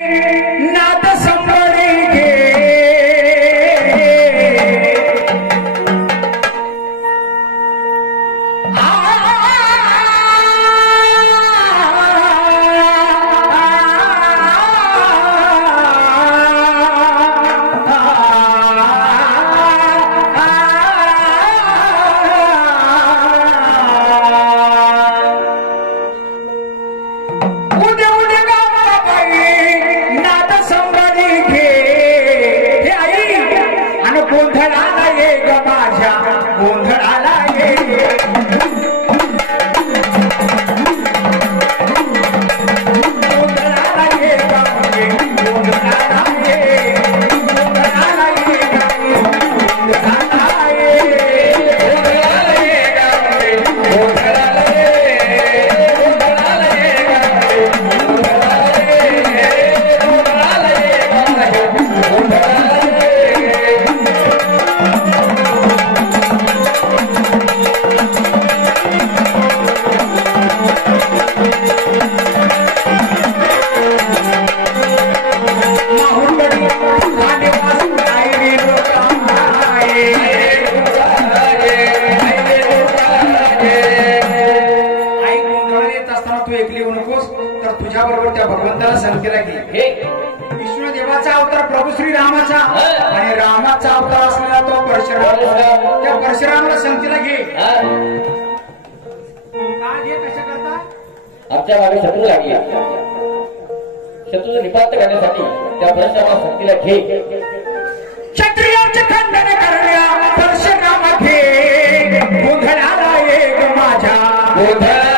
नाद संभळे घे शत्रूचं निपात करण्यासाठी त्या परशुरामाला शक्तीला घे. क्षत्रियाचे खंडन करण्या परशुराम घे. गोंधळाला एक माझ्या गोंधळाला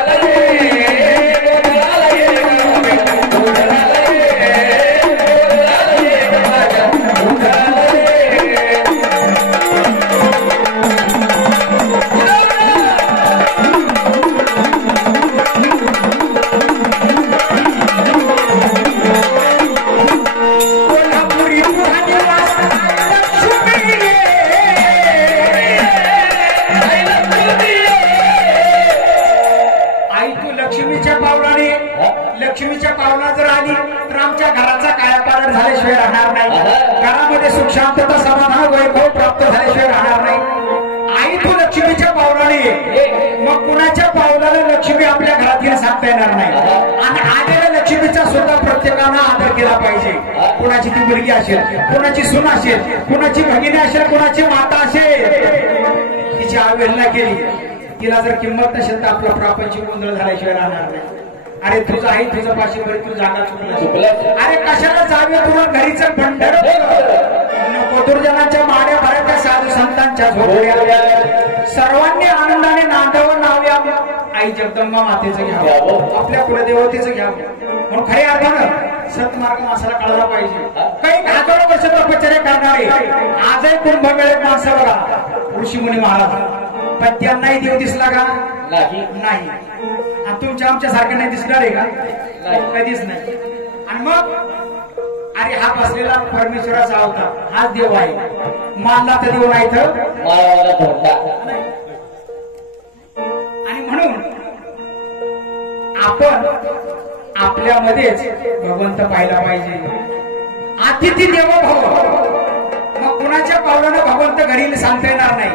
लक्ष्मीच्या पावला जर आली तर आमच्या घराचा कायापालट झाल्याशिवाय राहणार नाही. घरामध्ये सुख शांतता समाधान वैभव प्राप्त झाल्याशिवाय राहणार नाही. आई तू लक्ष्मीच्या पावलाने ये. मग कुणाच्या पावलाला लक्ष्मी आपल्या घरात येऊन सांगता येणार नाही. आणि आलेल्या लक्ष्मीचा सुद्धा प्रत्येकानं आदर केला पाहिजे. कुणाची ती मुलगी असेल, कुणाची सून असेल, कुणाची भगिनी असेल, कुणाची माता असेल, तिची अवहेलना केली, तिला जर किंमत नसेल तर आपला प्रापंचिक गोंधळ झाल्याशिवाय राहणार नाही. अरे तुझं आहे तुझं पाशी बरी तू जागा चुकलं. अरे कशाला जावे तुला घरीचं भंडार नको. दुर्जनाच्या माड्या भराच्या साधू संतांच्या झोपड्या सर्वांनी आनंदाने नांदावं नाव्या. आई जगदंबा मातेचं घ्यावं, आपल्या कुलदेवतेचं घ्यावं. म्हणून खऱ्या अर्थानं सतमार्ग माणसाला कळला पाहिजे. काही हजारो वर्ष तपश्चर्या करणारे आजही कुंभमेळ्यात माणसं बघा ऋषीमुनी महाराज, पण त्यांनाही देव दिसला का? नाही. आणि तुमच्या आमच्या सारखं नाही दिसणार आहे का? कधीच नाही. आणि मग अरे हा बसलेला परमेश्वराचा अवतार हाच देव आहे. मानला तर देव नाही तर आणि म्हणून आपण आपल्यामध्येच भगवंत पाहिला पाहिजे. अतिथी देवो भव. मग कुणाच्या पावलानं भगवंत घरी सांगता येणार नाही,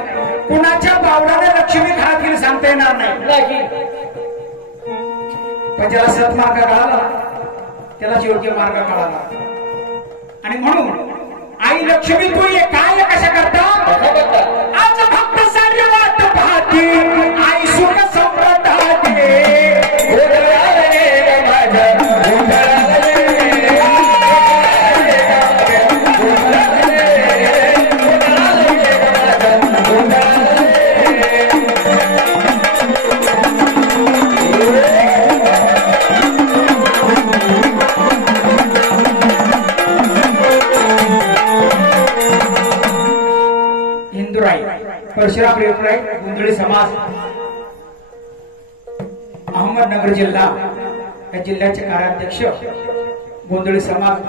कुणाच्या पावलानं लक्ष्मी घरात गेली सांगता येणार नाही. पण ज्याला सत्मार्ग कळाला त्यालाच योग्य मार्ग कळाला. आणि म्हणून आई लक्ष्मी तू ये काय कशा करता आज भक्त सारी वाट पाहती. आई सुख सम्राट परशुराम रेवराय गोंधळी समाज अहमदनगर जिल्हा या जिल्ह्याचे कार्याध्यक्ष गोंधळी समाज.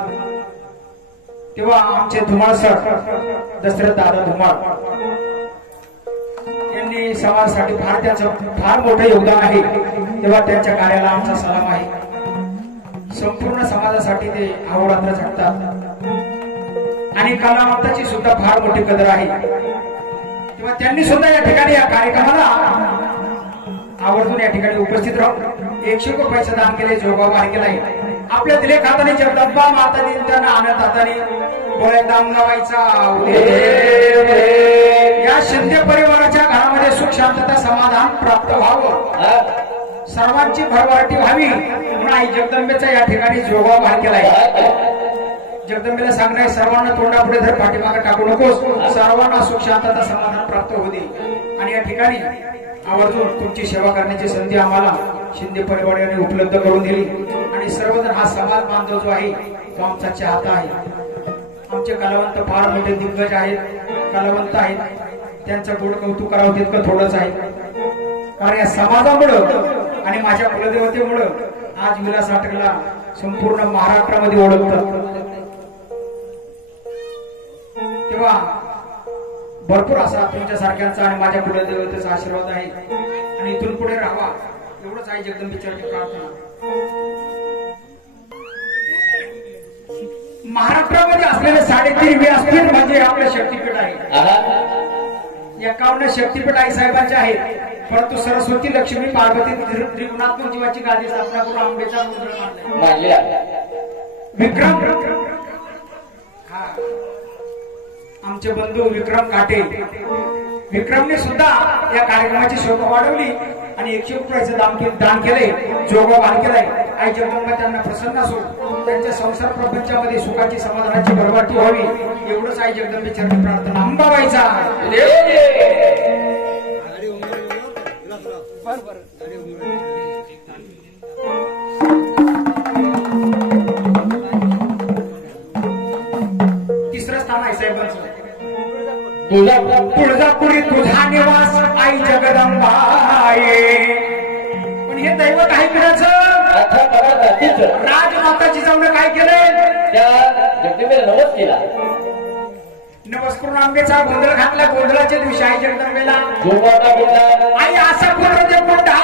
तेव्हा आमचे धुमाळ सर दशरथ दादा धुमाळ यांनी समाजासाठी फार मोठं योगदान आहे. तेव्हा त्यांच्या कार्याला आमचा सलाम आहे. संपूर्ण समाजासाठी ते अहोरात्र झटतात आणि कलावंताची सुद्धा फार मोठी कदर आहे. तेव्हा त्यांनी सुद्धा या ठिकाणी या कार्यक्रमाला आवर्जून या ठिकाणी उपस्थित राहून 100 रुपयाचं दान केले, जोगाव बाहेर केलाय. आपल्या दिले खाताने जगदंबा माता दिन त्यांना आनंद हाताने बोलाय दाम लावायचा. या शिंदे परिवाराच्या घरामध्ये सुख शांतता समाधान प्राप्त व्हावं, सर्वांची भरभराटी व्हावी म्हणून आई जगदंबेचा या ठिकाणी जोगाव बाहेर केलाय. जगदंबेला सांगणार सर्वांना तोंडापुढे धर, पाठीमागे टाकू नकोस, सर्वांना सुख शांतता समाधान प्राप्त होऊ दे. आणि या ठिकाणी आवर्जून तुमची सेवा करण्याची संधी आम्हाला शिंदे परिवाराने उपलब्ध करून दिली. आणि सर्वजण हा समाज बांधव जो आहे तो आमचा चाहता आहे. आमचे कलावंत फार मोठे दिग्गज आहेत, कलावंत आहेत, त्यांचं गोड कौतुक करावं तितकं थोडंच आहे. कारण या समाजामुळं आणि माझ्या कुलदेवतेमुळं आज विलास आटकला संपूर्ण महाराष्ट्रामध्ये ओळखतात. तेव्हा भरपूर असा तुमच्या सारख्यांचा आणि माझ्या कुलदेवतेचा आशीर्वाद आहे आणि इथून पुढे राहावा एवढंच आहे जगदंबेचरणी प्रार्थना. महाराष्ट्रामध्ये असलेले 3.5 व्यासपीठ म्हणजे आपलं शक्तीपीठ आहे. 51 शक्तीपीठ आई साहेबांचे आहेत. परंतु सरस्वती लक्ष्मी पार्वती त्रिगुणात्मक जीवाची गादी स्थापना करून आंबेचा गोंधळ मांडला. विक्रम आमचे बंधू विक्रम काटे, विक्रमने सुद्धा या कार्यक्रमाची शोभा वाढवली आणि 100 रुपयाचं दान केले, जोगाव बाहेर केलाय. आई जगदंबा त्यांना प्रसन्न असो, त्यांच्या संसार प्रपंचामध्ये सुखाची समाधानाची भरभराटी व्हावी एवढंच आई जगदंबे चरणी प्रार्थना. अंबाबाईचा तिसरं स्थान आहे साहेबांचं. तुळजापुरी तुझा निवास आई जगदंबाई. पण हे दैवत आहे कुणाचं? राजमाताची जाऊन काय केलंय? त्या जगदंबेला नवस केला, नवस करून आंबेचा गोंधळ घातला. गोंधळाच्या दिवशी आई जगदंबेला जोगावला गेला. आई असा पुत्र दे मोठा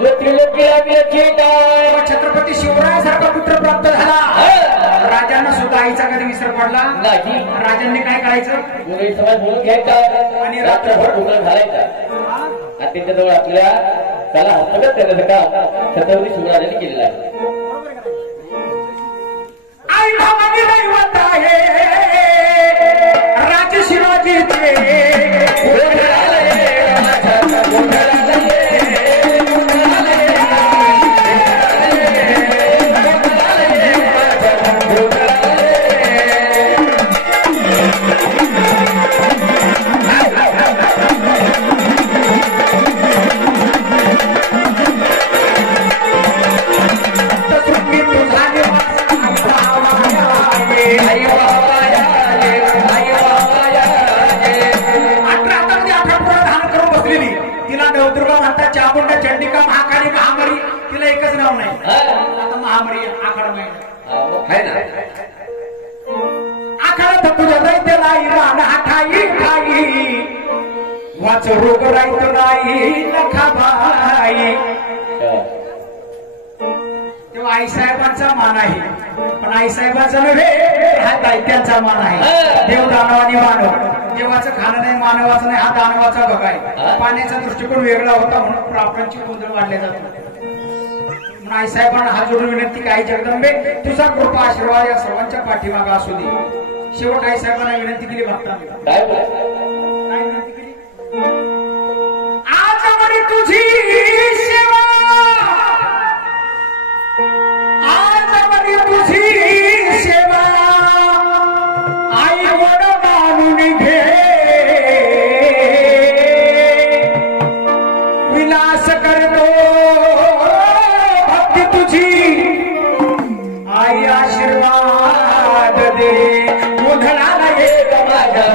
जो त्रिलोकीला छत्रपती शिवरायासारखा पुत्र प्राप्त झाला. राजांना सुद्धा आईचा कधी विसर पडला नाही. राजांनी काय करायचं? कोणी समाज बोलून घ्यायचा आणि रात्रभर गोंधळ घालायचा. आणि त्यांच्याजवळ आपल्या कला हस्तगत करण्याचं काम छत्रपती शिवरायांनी केलेलं आहे. आई भावानी दैवत आहे राजे शिवाजीचे. नवदुर्गा म्हणतात, चामुंडा, चंडिका, महाकाली, महामारी. तिला एकच नाव नाही, आता महामारी आखाडा आहे ना. आखाडा तुझ्या दैत्याला इराण हाठाई खाई वाच रोग राहतो नाही नखाबाई. तेव्हा आई साहेबांचा मान आहे, पण आई साहेबांचा नव्हे, हा दैत्यांचा मान आहे. देव दानवानी मानव. देवाचं खाणं नाही, मानवाचं नाही, हा दानवाचा बघ आहे. पाण्याचा दृष्टिकोन वेगळा होता म्हणून प्राप्तांची गोंधळ वाढले जातो. म्हणून आई साहेबांना हात जोडून विनंती की आई जगदंबे तुझा कृपा आशीर्वाद या सर्वांच्या पाठीमागा असू दे. शेवट आई साहेबांना विनंती केली भक्तांना. काय विनंती केली? आजवरी तुझी सेवा, आजवरी तुझी सेवा आई वड मानून घे. विलास करतो भक्ती तुझी आई आशीर्वाद दे. गोंधळाला ये माझ्या